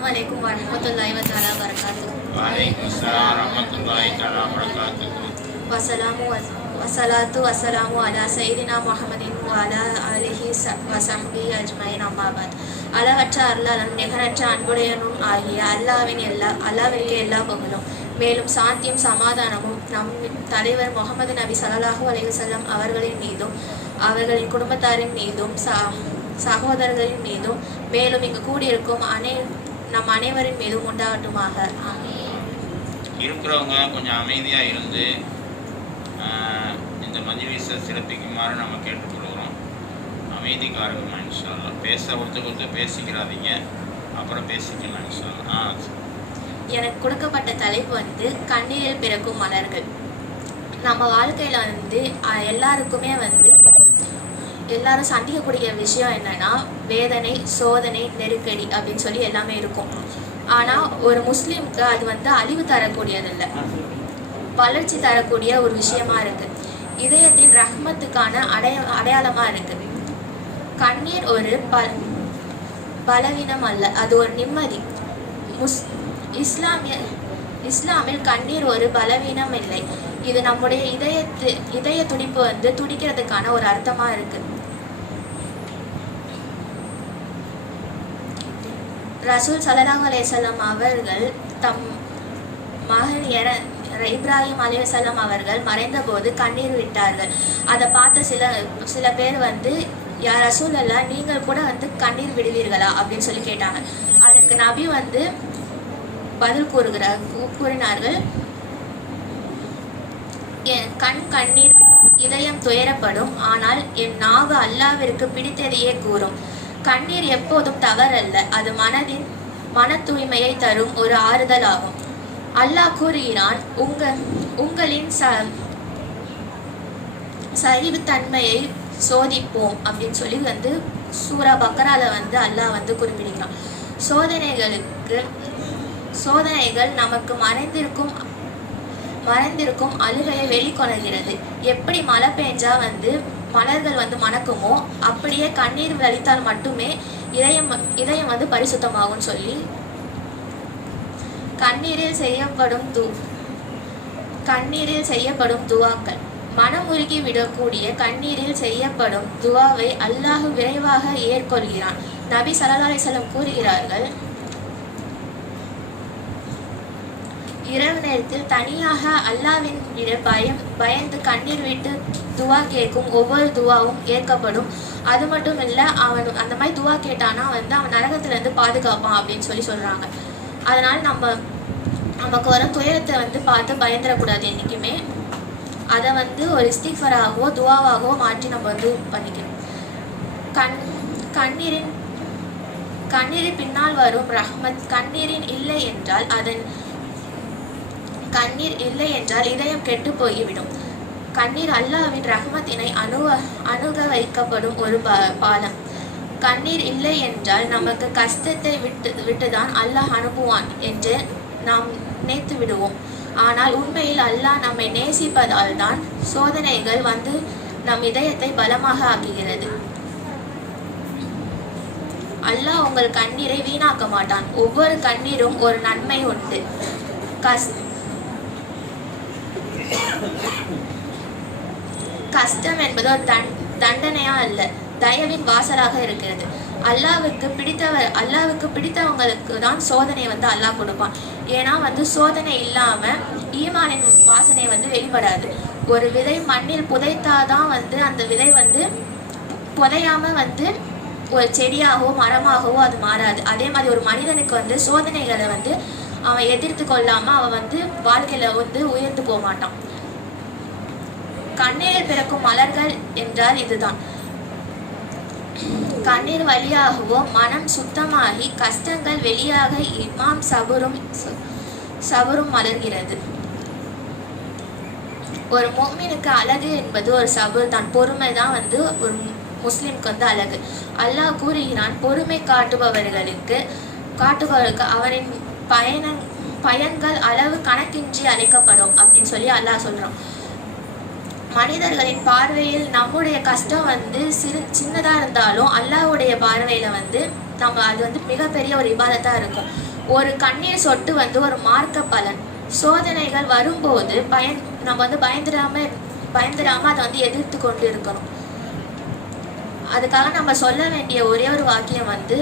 Assalamualaikum warahmatullahi taala wabarakatuh. Waalaikumsalam warahmatullahi taala wabarakatuh. Wassalamu wassalatu wassalamu ala sayyidina Muhammadin wa ala alihi ச- வசஹ்பிஹி அஜ்மயின் அம்மாபாத் அளவற்ற அருளாளனும் நிகரற்ற அன்புடையனும் ஆகிய அல்லாவின் எல்லா அல்லாவிற்கு எல்லா புகழும் மேலும் சாந்தியும் சமாதானமும் நம் தலைவர் முகமது நபி ஸல்லல்லாஹு அலைஹி வஸல்லம் அவர்களின் மீதும் அவர்களின் குடும்பத்தாரின் மீதும் ச- சகோதரர்களின் மீதும் மேலும் இங்கு கூடியிருக்கும் அனை நம் அனைவரின் மீதும் உண்டாகட்டுமாக. இருக்கிறவங்க கொஞ்சம் அமைதியாக இருந்து இந்த மஜ்லிஸை சிறப்பிக்குமாறு நம்ம கேட்டுக்கொள்கிறோம். அமைதிக்காரங்க இன்ஷால்லா பேச ஒருத்தர் ஒருத்தர் பேசிக்கிறாதீங்க. அப்புறம் பேசிக்கலாம் இன்ஷால்லா ஆ எனக்கு கொடுக்கப்பட்ட தலைப்பு வந்து கண்ணீரில் பிறக்கும் மலர்கள். நம்ம வாழ்க்கையில வந்து எல்லாருக்குமே வந்து எல்லாரும் சந்திக்கக்கூடிய விஷயம் என்னன்னா வேதனை சோதனை நெருக்கடி அப்படின்னு சொல்லி எல்லாமே இருக்கும். ஆனா ஒரு முஸ்லீமுக்கு அது வந்து அழிவு தரக்கூடியதில்லை. வளர்ச்சி தரக்கூடிய ஒரு விஷயமா இருக்கு. இதயத்தின் ரஹ்மத்துக்கான அடைய அடையாளமா இருக்கு. கண்ணீர் ஒரு ப பலவீனம் அல்ல அது ஒரு நிம்மதி. முஸ் இஸ்லாமிய இஸ்லாமில் கண்ணீர் ஒரு பலவீனம் இல்லை. இது நம்முடைய இதயத்து இதய துடிப்பு வந்து துடிக்கிறதுக்கான ஒரு அர்த்தமா இருக்குது ரசூல் சல்லல்லாஹு அலைஹி அவர்கள் தம் மகள் என இப்ராஹிம் அலிவசல்லாம் அவர்கள் மறைந்தபோது கண்ணீர் விட்டார்கள். அதை பார்த்த சில சில பேர் வந்து யா ரசூல் அல்லா நீங்கள் கூட வந்து கண்ணீர் விடுவீர்களா? அப்படின்னு சொல்லி கேட்டாங்க. அதுக்கு நபி வந்து பதில் கூறுகிறார் கூறினார்கள் என் கண் கண்ணீர் இதயம் துயரப்படும். ஆனால் என் நாவு அல்லாவிற்கு பிடித்ததையே கூறும். கண்ணீர் எப்போதும் தவறல்ல. அது மனதின் மன தூய்மையை தரும் ஒரு ஆறுதல் ஆகும் அல்லாஹ் கூறுகிறான் உங்க உங்களின் ச சரிவுத்தன்மையை சோதிப்போம். அப்படின்னு சொல்லி வந்து சூரா பக்கரால வந்து அல்லாஹ் வந்து குறிப்பிடுகிறான். சோதனைகளுக்கு சோதனைகள் நமக்கு மறைந்திருக்கும் மறைந்திருக்கும் அழுகையை வெளிக்கொணர்கிறது. எப்படி மழை பெஞ்சா வந்து மலர்கள் வந்து மணக்குமோ அப்படியே கண்ணீர் வலித்தால் மட்டுமே இதயம் இதயம் வந்து பரிசுத்தமாகும்னு சொல்லி. கண்ணீரில் செய்யப்படும் து கண்ணீரில் செய்யப்படும் துவாக்கள். மனமுருகி விடக்கூடிய கண்ணீரில் செய்யப்படும் துவாவை அல்லாஹ் விரைவாக ஏற்கொள்கிறான். நபி ஸல்லல்லாஹு கூறுகிறார்கள் இரவு நேரத்தில் தனியாக அல்லாவின் விட பயம் பயந்து கண்ணீர் விட்டு துவா கேட்கும் ஒவ்வொரு துவாவும் ஏற்கப்படும். அது மட்டும் இல்லை அவன் அந்த மாதிரி துவா கேட்டானா வந்து அவன் நரகத்துல இருந்து பாதுகாப்பான் அப்படின்னு சொல்லி சொல்றாங்க. அதனால நம்ம நமக்கு வரும் துயரத்தை வந்து பார்த்து பயந்துடக்கூடாது என்றைக்குமே. அதை வந்து ஒரு இஸ்திஃபராகவோ துவாவாகவோ மாற்றி நம்ம வந்து பண்ணிக்கணும். கண் கண்ணீரின் கண்ணீரின் பின்னால் வரும் ரஹ்மத் கண்ணீரின் இல்லை என்றால் அதன் கண்ணீர் இல்லை என்றால் இதயம் கெட்டு போய்விடும். கண்ணீர் அல்லாவின் ரஹ்மத்தினை அணுவ அணுக வைக்கப்படும் ஒரு பா பாலம் கண்ணீர் இல்லை என்றால் நமக்கு கஷ்டத்தை விட்டு விட்டுதான் அல்லாஹ் அனுப்புவான் என்று நாம் நினைத்து விடுவோம். ஆனால் உண்மையில் அல்லாஹ் நம்மை நேசிப்பதால் தான் சோதனைகள் வந்து நம் இதயத்தை பலமாக ஆக்குகிறது. அல்லாஹ் உங்கள் கண்ணீரை வீணாக்க மாட்டான். ஒவ்வொரு கண்ணீரும் ஒரு நன்மை உண்டு. கஸ் கஷ்டம் என்பது ஒரு தன் தண்டனையா அல்ல. தயவின் வாசலாக இருக்கிறது. அல்லாவுக்கு பிடித்தவர் அல்லாவுக்கு பிடித்தவங்களுக்கு தான் சோதனை வந்து அல்லாஹ் கொடுப்பான். ஏன்னா வந்து சோதனை இல்லாம ஈமானின் வாசனை வந்து வெளிப்படாது. ஒரு விதை மண்ணில் புதைத்தாதான் வந்து அந்த விதை வந்து புதையாம வந்து ஒரு செடியாகவோ மரமாகவோ அது மாறாது. அதே மாதிரி ஒரு மனிதனுக்கு வந்து சோதனைகளை வந்து அவன் எதிர்த்து கொள்ளாம அவன் வந்து வாழ்க்கையில வந்து உயர்ந்து போக மாட்டான். கண்ணீரில் பிறக்கும் மலர்கள் என்றால் இதுதான். கண்ணீர் வழியாகவோ மனம் சுத்தமாகி கஷ்டங்கள் வெளியாக இமாம் சபுரும் ச- சபுரும் மலர்கிறது. ஒரு மோமினுக்கு அழகு என்பது ஒரு சபுர் தான். பொறுமை தான் வந்து ஒரு மு- வந்து அழகு. அல்லாஹ் கூறுகிறான் பொறுமை காட்டுபவர்களுக்கு காட்டுபவர்களுக்கு அவரின் பயண பயன்கள் அளவு கணக்கின்றி அளிக்கப்படும் அப்படின்னு சொல்லி அல்லாஹ் சொல்றான். மனிதர்களின் பார்வையில் நம்முடைய கஷ்டம் வந்து சிறு சின்னதாக இருந்தாலும் அல்லாஹ்வுடைய பார்வையில் வந்து நம்ம அது வந்து மிகப்பெரிய ஒரு இபாதத்தாக இருக்கும். ஒரு கண்ணீர் சொட்டு வந்து ஒரு மார்க்க பலன். சோதனைகள் வரும்போது பயன் நம்ம வந்து பயந்துடாம பயந்துடாம அதை வந்து எதிர்த்து கொண்டு இருக்கணும். அதுக்காக நம்ம சொல்ல வேண்டிய ஒரே ஒரு வாக்கியம் வந்து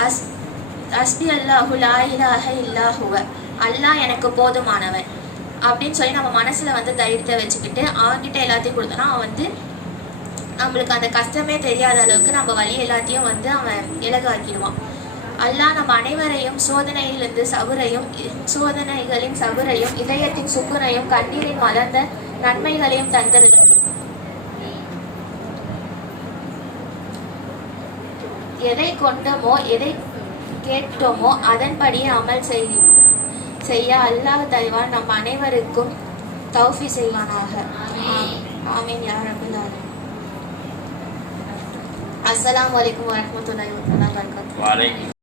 அஸ் அஸ்பி அல்லாஹு லா இலாஹ இல்லாஹுவ அல்லாஹ் எனக்கு போதுமானவன். அப்படின்னு சொல்லி நம்ம மனசுல வந்து தைரியத்தை வச்சுக்கிட்டு அவன்கிட்ட எல்லாத்தையும் கொடுத்தோன்னா அவன் வந்து நம்மளுக்கு அந்த கஷ்டமே தெரியாத அளவுக்கு நம்ம வழி எல்லாத்தையும் வந்து அவன் இலகாக்கிடுவான் அல்லாஹ் நம்ம அனைவரையும் சோதனையிலிருந்து சவுரையும் சோதனைகளின் சவுரையும் இதயத்தின் சுக்குரையும் கண்ணீரின் மலர்ந்த நன்மைகளையும் தந்தருளும் எதை கொண்டோமோ எதை கேட்டோமோ அதன்படியே அமல் செய் செய்ய அல்லாஹ் தலைவான் நம் அனைவருக்கும் தௌஃபி செய்வானாக. ஆமீன். யா ரப்பல் ஆலமீன். அஸ்ஸலாமு அலைக்கும் வரஹ்மத்துல்லாஹி